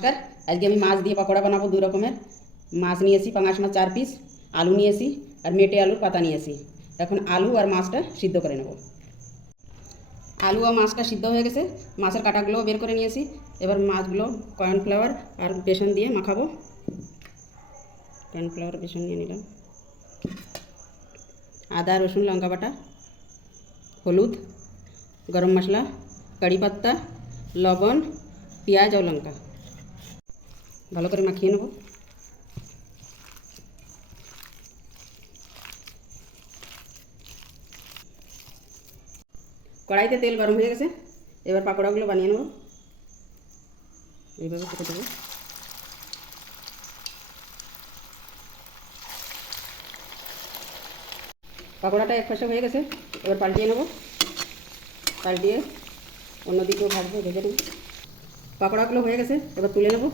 নমস্কার। আজকে আমি মাছ দিয়ে পকোড়া বানাবো দু রকমের। মাছ নিয়েছি পাঙাশ মাছ চার পিস আলু নিয়ে নিয়েছি আর মেটে আলুর পাতা নিয়ে নিয়েছি এখন আলু আর মাছটা সিদ্ধ করে নেব। আলু আর মাছটা সিদ্ধ হয়ে গেছে। মাছের কাঁটাগুলো বের করে নিয়েছি এবার মাছগুলো কর্নফ্লাওয়ার আর বেসন দিয়ে মাখাবো। কর্নফ্লাওয়ার, বেসন নিয়ে নিলাম। আদা, রসুন, লঙ্কা বাটা, হলুদ, গরম মশলা, কারি পাত্তা, লবণ, পেঁয়াজ, ও লঙ্কা। ভালো করে মাখিয়ে নেব। কড়াইতে তেল গরম হয়ে গেছে, এবার পাকোড়াগুলো বানিয়ে নেব। এইভাবে কেটে দেবো। পাকোড়াটা এক পাশে হয়ে গেছে, এবার পাল্টিয়ে নেব। পাল্টিয়ে অন্যদিকেও ভাজবো, ভেজে নেব। পাকোড়াগুলো হয়ে গেছে, এবার তুলে নেব।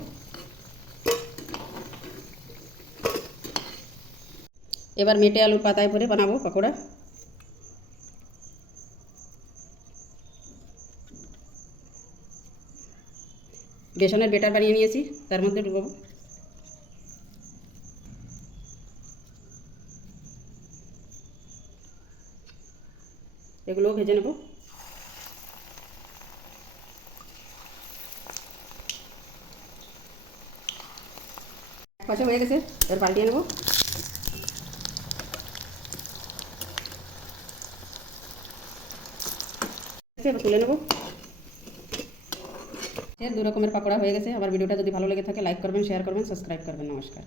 এবার মেটে আলুর পাতায় ভরে বানাবো পাকোড়া। বেসনের বেটার বানিয়ে নিয়েছি, তার মধ্যে ডুবাবো এগুলোও ভেজে নেব। এক পাশে হয়ে গেছে, এবার পাল্টিয়ে নেব। এবার তুলে নেব। এর দু রকমের পাকোড়া হয়ে গেছে। আমার ভিডিওটা যদি ভালো লেগে থাকে লাইক করবেন শেয়ার করবেন সাবস্ক্রাইব করবেন। নমস্কার।